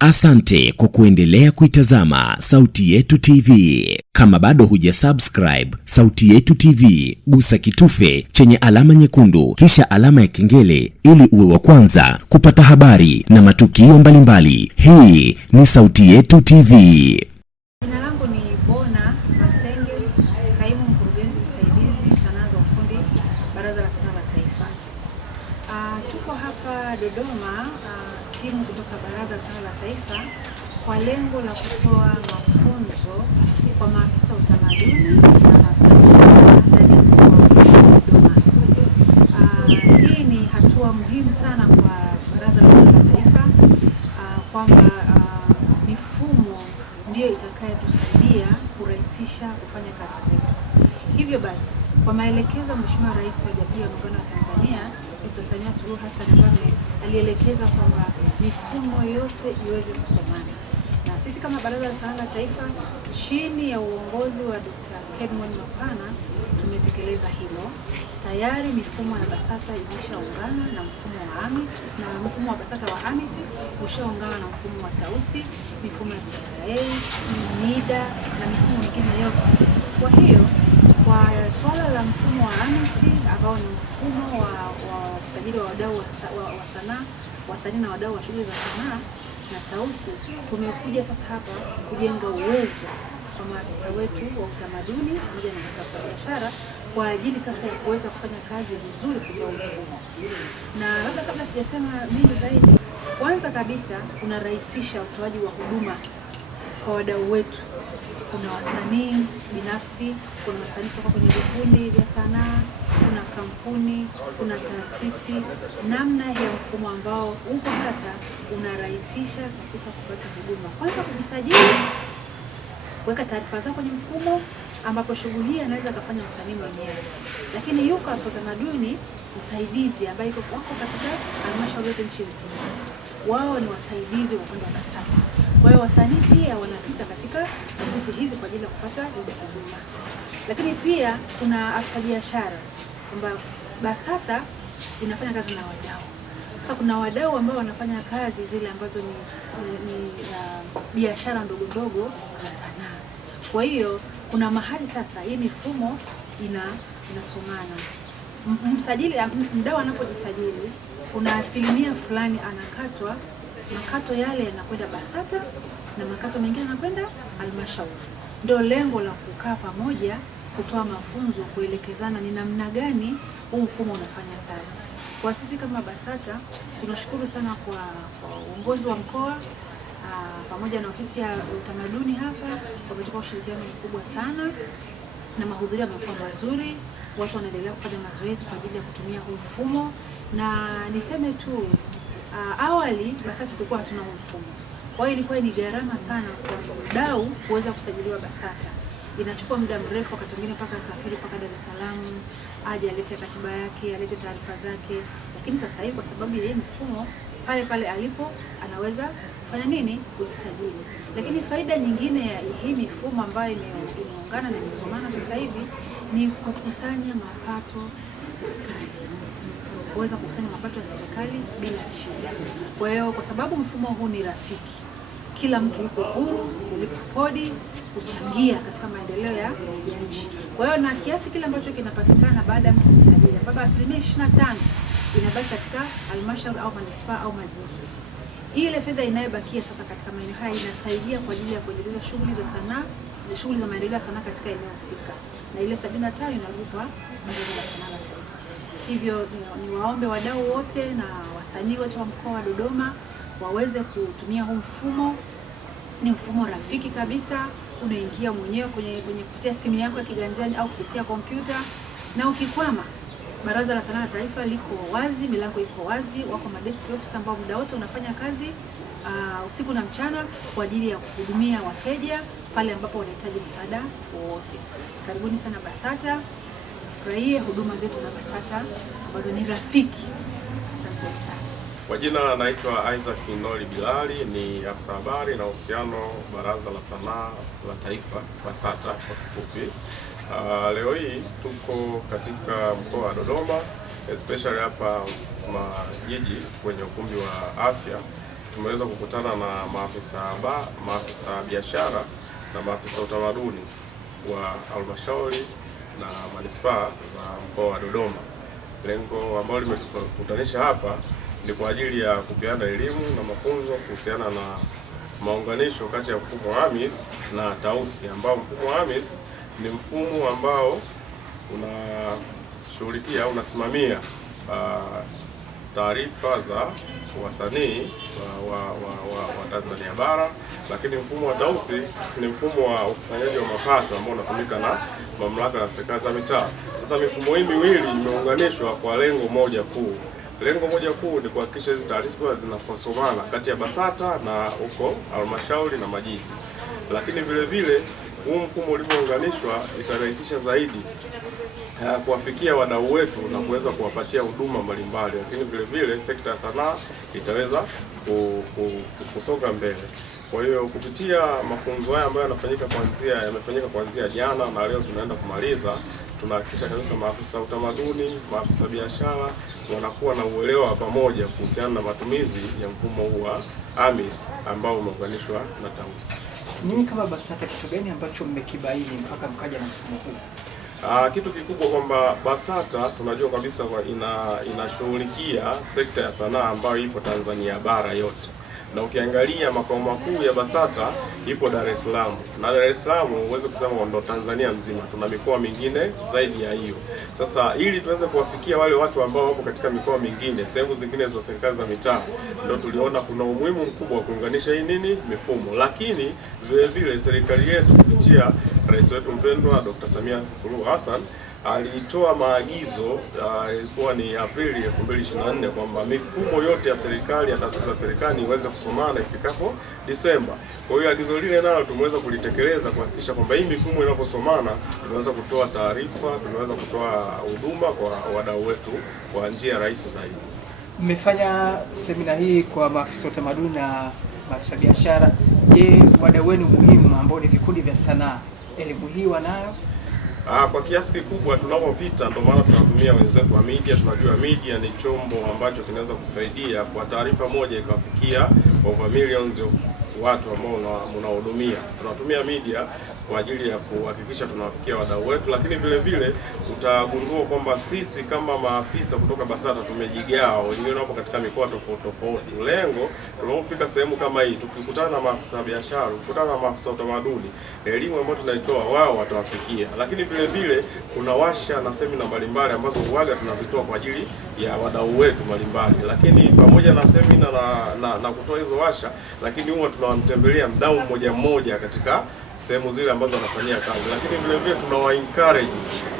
Asante kwa kuendelea kuitazama Sauti Yetu TV. Kama bado hujasubscribe Sauti Yetu TV, gusa kitufe chenye alama nyekundu kisha alama ya kengele ili uwe wa kwanza kupata habari na matukio mbalimbali. Hii ni Sauti Yetu TV. Jina langu ni Bona Masenge, kaimu mkurugenzi msaidizi sanaa za ufundi Baraza la Sanaa la Taifa. Tuko hapa Dodoma, timu kutoka Baraza la Sanaa la Taifa kwa lengo la kutoa mafunzo kwa maafisa utamaduni na maafisa ndani ya mkoa wa Dodoma. Hii ni hatua muhimu sana kwa Baraza la Sanaa la Taifa kwamba mifumo ndio itakayotusaidia kurahisisha kufanya kazi zetu. Hivyo basi, kwa maelekezo ya Mheshimiwa Rais wa Jamhuri ya Muungano wa Tanzania, Dr. Samia Suluhu Hassan, ambaye alielekeza kwamba mifumo yote iweze kusomana. Na sisi kama Baraza la Sanaa la Taifa chini ya uongozi wa Dr. Kedmon Mapana tumetekeleza hilo. Tayari mifumo ya BASATA imeshaungana na mfumo wa AMIS, na mfumo wa BASATA wa AMIS ushaungana na mfumo wa TAUSI, mifumo ya TRA, NIDA na mifumo mingine yote. Kwa hiyo kwa swala la mfumo wa AMIS ambao ni mfumo wa usajili wa wadau wa sanaa, wasanii na wadau wa shughuli za sanaa, na TAUSI, tumekuja sasa hapa kujenga uwezo kwa maafisa wetu wa utamaduni pamoja na maafisa biashara kwa ajili sasa ya kuweza kufanya kazi vizuri kupitia mfumo. Na labda kabla sijasema mingi zaidi, kwanza kabisa unarahisisha utoaji wa huduma kwa wadau wetu. Kuna wasanii binafsi, kuna wasanii kutoka kwenye vikundi vya sanaa, kuna kampuni, kuna taasisi. Namna ya mfumo ambao uko sasa unarahisisha katika kupata huduma. Kwanza kujisajili, kuweka taarifa zako kwenye mfumo, ambapo shughuli hii anaweza kufanya msanii mwenyewe. Lakini yuko afisa utamaduni msaidizi ambaye wako katika halmashauri zote nchi nzima. Wao ni wasaidizi wa upande wa BASATA. Kwa hiyo wasanii pia wanapita katika ofisi hizi kwa ajili ya kupata hizi huduma. Lakini pia kuna afisa biashara, kwamba BASATA inafanya kazi na wadau. Sasa kuna wadau ambao wanafanya kazi zile ambazo ni biashara ndogo ndogo za sanaa. Kwa hiyo kuna mahali sasa hii mifumo inasomana. Msajili, mdau anapojisajili, kuna asilimia fulani anakatwa, makato yale yanakwenda BASATA na makato mengine yanakwenda halmashauri. Ndio lengo la kukaa pamoja, kutoa mafunzo, kuelekezana ni namna gani huu mfumo unafanya kazi. Kwa sisi kama BASATA tunashukuru sana kwa uongozi wa mkoa pamoja na ofisi ya utamaduni hapa, wametoa ushirikiano mkubwa sana na mahudhurio yamekuwa mazuri. Watu wanaendelea kufanya mazoezi kwa ajili ya kutumia huu mfumo. Na niseme tu awali BASATA tulikuwa hatuna mfumo. Kwa hiyo ilikuwa ni gharama sana kwa mdau kuweza kusajiliwa BASATA. Inachukua muda mrefu, wakati mwingine mpaka safari mpaka Dar es Salaam, aje alete katiba yake, alete taarifa zake. Lakini sasa hivi kwa sababu ya hii mfumo, pale pale alipo anaweza kufanya nini? Kujisajili. Lakini faida nyingine ya hii mifumo ambayo imeungana na imesomana sasa hivi ni kukusanya mapato ya serikali. Kuweza kukusanya mapato ya serikali bila shida. Kwa hiyo kwa sababu mfumo huu ni rafiki, kila mtu yuko huru kulipa kodi, kuchangia katika maendeleo ya nchi. Kwa hiyo na kiasi kile ambacho kinapatikana baada ya mtu kujisajili, baba asilimia 25 inabaki katika halmashauri au manispaa au majiji. Ile fedha inayobakia sasa katika maeneo haya inasaidia kwa ajili ya kuendeleza shughuli za sanaa, shughuli za maendeleo ya sanaa katika eneo husika. Na ile 75 inarudi kwa Baraza la Sanaa la Taifa. Hivyo ni waombe wadau wote na wasanii wote wa mkoa wa Dodoma waweze kutumia huu mfumo. Ni mfumo rafiki kabisa, unaingia mwenyewe kwenye kupitia simu yako ya kiganjani au kupitia kompyuta. Na ukikwama, Baraza la Sanaa la Taifa liko wazi, milango iko wazi, wako madesk office ambao muda wote unafanya kazi usiku na mchana kwa ajili ya kuhudumia wateja pale ambapo wanahitaji msaada wowote. Karibuni sana BASATA, furahie huduma zetu za BASATA ambazo ni rafiki. Asante sana. Kwa jina naitwa Isaac Noli Bilali, ni afisa habari na uhusiano Baraza la Sanaa la Taifa BASATA kwa kifupi. Leo hii tuko katika mkoa wa Dodoma, especially hapa Majiji kwenye ukumbi wa afya tumeweza kukutana na maafisa biashara na maafisa utamaduni wa halmashauri na manispaa za mkoa wa Dodoma. Lengo ambalo limetukutanisha hapa ni kwa ajili ya kupeana elimu na mafunzo kuhusiana na maunganisho kati ya mfumo wa AMIS na Tausi, ambao mfumo wa AMIS ni mfumo ambao unashughulikia au unasimamia taarifa za wasanii wa Tanzania bara, lakini mfumo wa Tausi ni mfumo wa ukusanyaji wa mapato ambao unatumika na mamlaka za serikali za mitaa. Sasa mifumo hii miwili imeunganishwa kwa lengo moja kuu. Lengo moja kuu ni kuhakikisha hizi taarifa zinafosomana kati ya BASATA na huko halmashauri na majiji. Lakini vile vile huu mfumo ulivyounganishwa itarahisisha zaidi kuwafikia wadau wetu na kuweza kuwapatia huduma mbalimbali, lakini vile vile sekta ya sanaa itaweza kusonga mbele. Kwa hiyo kupitia mafunzo haya ambayo yamefanyika kuanzia jana na leo tunaenda kumaliza, tunahakikisha kabisa maafisa utamaduni, maafisa biashara wanakuwa na uelewa wa pamoja kuhusiana na matumizi ya mfumo huu wa AMIS ambao umeunganishwa na Tausi. Nyinyi kama BASATA, kitu gani ambacho mmekibaini mpaka mkaja na mfumo huu? Kitu kikubwa kwamba BASATA tunajua kabisa inashughulikia sekta ya sanaa ambayo ipo Tanzania bara yote. Na ukiangalia makao makuu ya BASATA ipo Dar es Salaam. Na Dar es Salaam uweze kusema ndo Tanzania mzima. Tuna mikoa mingine zaidi ya hiyo. Sasa ili tuweze kuwafikia wale watu ambao wapo katika mikoa mingine, sehemu zingine za serikali za mitaa, ndio tuliona kuna umuhimu mkubwa wa kuunganisha hii mifumo. Lakini vile vile serikali yetu kupitia Rais wetu mpendwa Dr. Samia Suluhu Hassan alitoa maagizo, ilikuwa ni Aprili 2024 kwamba mifumo yote ya serikali ya taasisi za serikali iweze kusomana ifikapo Disemba. Kwa hiyo agizo lile nalo tumeweza kulitekeleza kuhakikisha kwamba hii mifumo inaposomana tunaweza kutoa taarifa, tunaweza kutoa huduma kwa wadau wetu kwa njia rahisi zaidi. Mmefanya semina hii kwa maafisa utamaduni na maafisa biashara. Je, wadau wenu muhimu ambao ni vikundi vya sanaa, elimu hii wanayo? Kwa kiasi kikubwa tunapopita, ndio maana tunatumia wenzetu wa media. Tunajua media ni chombo ambacho kinaweza kusaidia kwa taarifa moja ikawafikia over millions of watu ambao mnahudumia. Tunatumia media kwa ajili ya kuhakikisha tunawafikia wadau wetu, lakini vile vile utagundua kwamba sisi kama maafisa kutoka BASATA tumejigawa, wengine wapo katika mikoa tofauti tofauti. Lengo tunapofika sehemu kama hii, tukikutana na maafisa biashara, tukikutana na maafisa utamaduni, elimu ambayo tunaitoa wao watawafikia. Lakini vile vile kuna washa na semina mbalimbali ambazo huaga tunazitoa kwa ajili ya wadau wetu mbalimbali. Lakini pamoja na semina na kutoa hizo washa, lakini huwa tunawatembelea mdau mmoja katika sehemu zile ambazo wanafanyia kazi. Lakini vile vile tunawa encourage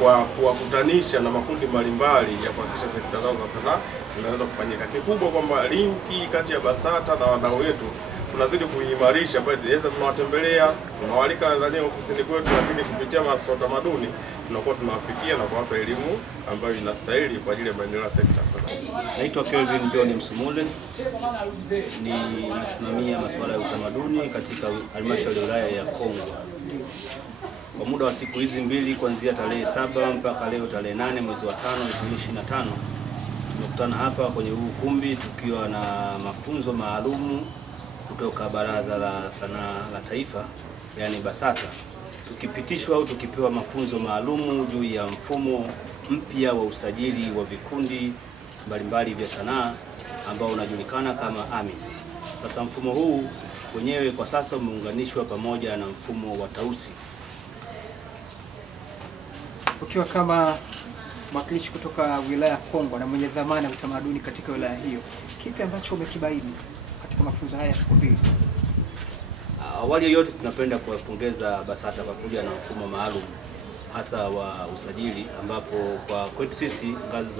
kwa kuwakutanisha na makundi mbalimbali ya kuhakikisha sekta zao za sanaa zinaweza kufanyika. Kikubwa kwamba linki kati ya BASATA na wadau wetu tunazidi kuimarisha, pale tunawatembelea, tunawalika ndani ofisini kwetu, lakini kupitia maafisa utamaduni tunakuwa tunawafikia na kuwapa elimu ambayo inastahili kwa ajili ya maendeleo ya sekta sana. Naitwa Kelvin John Msumule, ni nasimamia masuala ya utamaduni katika halmashauri ya wilaya ya Kongwa. Kwa muda wa siku hizi mbili kuanzia tarehe 7 mpaka leo tarehe 8 mwezi wa 5 2025 tumekutana hapa kwenye huu ukumbi tukiwa na mafunzo maalumu kutoka Baraza la Sanaa la Taifa, yani BASATA, tukipitishwa au tukipewa mafunzo maalumu juu ya mfumo mpya wa usajili wa vikundi mbalimbali vya sanaa ambao unajulikana kama AMIS. Sasa mfumo huu wenyewe kwa sasa umeunganishwa pamoja na mfumo wa Tausi. Ukiwa kama mwakilishi kutoka wilaya ya Kongwa na mwenye dhamana ya utamaduni katika wilaya hiyo, kipi ambacho umekibaini katika mafunzo haya siku mbili? Awali yote tunapenda kuwapongeza BASATA kwa kuja na mfumo maalum hasa wa usajili, ambapo kwa kwetu sisi ngazi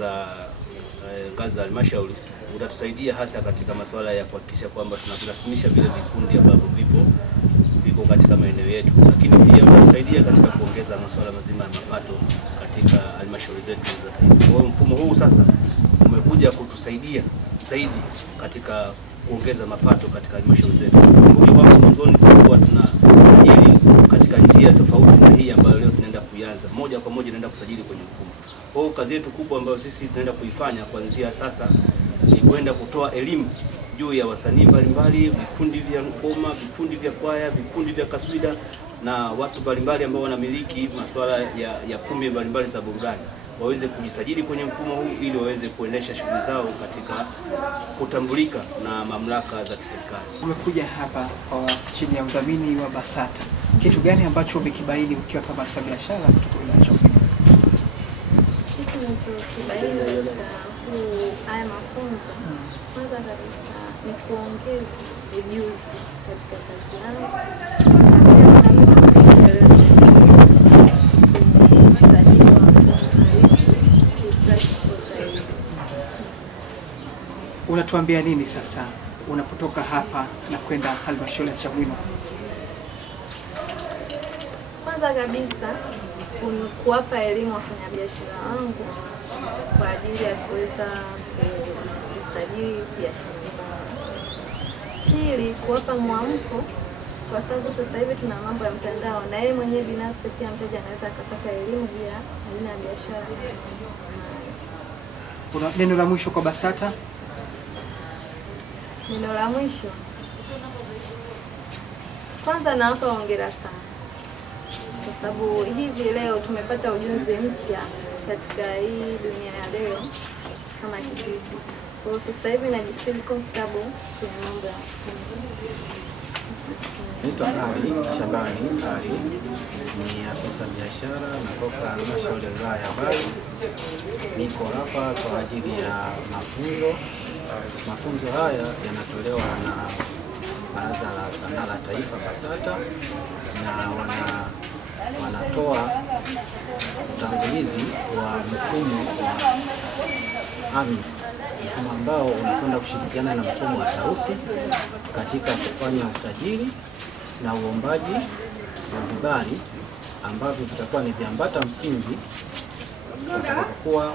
za halmashauri utatusaidia hasa katika masuala ya kuhakikisha kwamba tunarasimisha vile vikundi ambavyo viko katika maeneo yetu, lakini pia utatusaidia katika kuongeza masuala mazima ya mapato katika halmashauri zetu za taifa. Kwa mfumo huu sasa umekuja kutusaidia zaidi katika kuongeza mapato katika halmashauri zetu. Kumbuka kwamba mwanzoni tulikuwa tunasajili katika njia tofauti na hii ambayo leo tunaenda kuianza. Moja kwa moja tunaenda kusajili kwenye mfumo. Kwa hiyo kazi yetu kubwa ambayo sisi tunaenda kuifanya kuanzia sasa ni kwenda kutoa elimu juu ya wasanii mbalimbali, vikundi vya ngoma, vikundi vya kwaya, vikundi vya kaswida na watu mbalimbali ambao wanamiliki masuala ya kumbi mbalimbali za burudani waweze kujisajili kwenye mfumo huu ili waweze kuendesha shughuli zao katika kutambulika na mamlaka za kiserikali. Umekuja hapa kwa chini ya udhamini wa BASATA. Kitu gani ambacho umekibaini ukiwa kama afisa biashara kutoka nacho? Kitu nilichokibaini katika haya mafunzo, kwanza kabisa ni kuongeza ujuzi katika kazi yangu. Unatuambia nini sasa unapotoka hapa na kwenda halmashauri ya Chamwino? Kwanza kabisa kuwapa elimu wafanyabiashara wangu kwa ajili ya kuweza kujisajili biashara zao. Pili, kuwapa mwamko kwa sababu sasa hivi tuna mambo ya mtandao na yeye mwenyewe binafsi pia mteja anaweza akapata elimu juu ya aina ya biashara. Kuna neno la mwisho kwa BASATA? Neno la mwisho, kwanza nawapa hongera sana kwa sababu hivi leo tumepata ujuzi mpya katika hii dunia ya leo kama kijiji. Kwa hiyo sasa hivi najifeel comfortable kwenye mambo ya ufundi. Naitwa Ali Shabani Ali, ni afisa biashara natoka halmashauri ya wilaya ya Mbali. Niko hapa kwa ajili ya mafunzo. Mafunzo haya yanatolewa na Baraza la Sanaa la Taifa BASATA, na wanatoa utangulizi wa mfumo wa AMIS, mfumo ambao unakwenda kushirikiana na mfumo wa Tausi katika kufanya usajili na uombaji wa vibali ambavyo vitakuwa ni viambata msingi watakapokuwa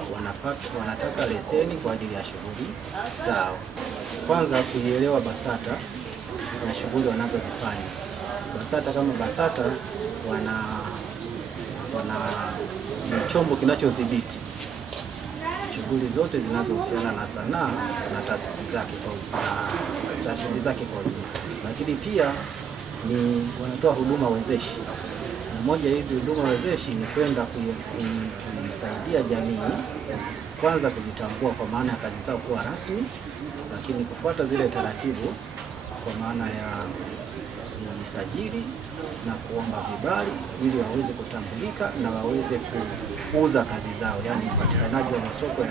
wanataka leseni kwa ajili ya shughuli zao. Kwanza kuielewa BASATA na shughuli wanazozifanya. BASATA kama BASATA wana chombo kinachodhibiti shughuli zote zinazohusiana na sanaa na taasisi zake kwa ujumla. Lakini pia ni wanatoa huduma wezeshi, na moja ya hizi huduma wezeshi ni kwenda kuisaidia jamii kwanza kujitambua kwa maana ya kazi zao kuwa rasmi, lakini kufuata zile taratibu kwa maana ya kujisajili na kuomba vibali ili waweze kutambulika na waweze kuuza kazi zao, yani upatikanaji wa masoko ya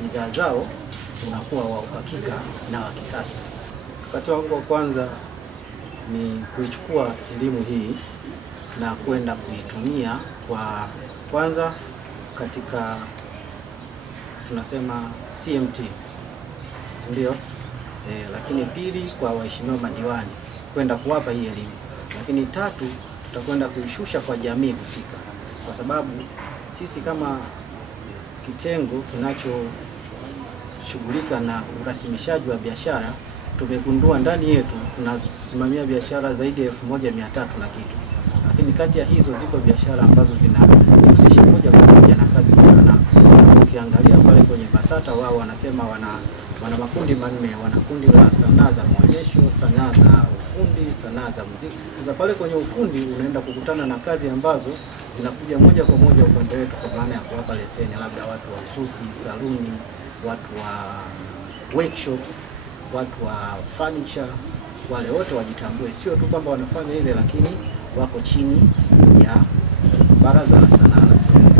bidhaa zao unakuwa wa uhakika na wa kisasa. Mkakati wangu wa kwanza ni kuichukua elimu hii na kwenda kuitumia kwa kwanza katika tunasema CMT, si ndio? Lakini pili kwa waheshimiwa madiwani kwenda kuwapa hii elimu, lakini tatu tutakwenda kuishusha kwa jamii husika, kwa sababu sisi kama kitengo kinachoshughulika na urasimishaji wa biashara tumegundua ndani yetu tunasimamia biashara zaidi ya 1300 na kitu, lakini kati ya hizo ziko biashara ambazo zinahusisha moja kwa moja na kazi za sanaa. Ukiangalia pale kwenye BASATA wao wanasema wana makundi manne, wana kundi la sanaa za maonyesho, sanaa za ufundi, sanaa za muziki. Sasa pale kwenye ufundi unaenda kukutana na kazi ambazo zinakuja moja kwa moja upande wetu kwa maana ya kuwapa leseni, labda watu wa ususi, saluni, watu wa workshops, watu wa furniture, wale wote wajitambue, sio tu kwamba wanafanya ile, lakini wako chini ya Baraza la Sanaa la Taifa.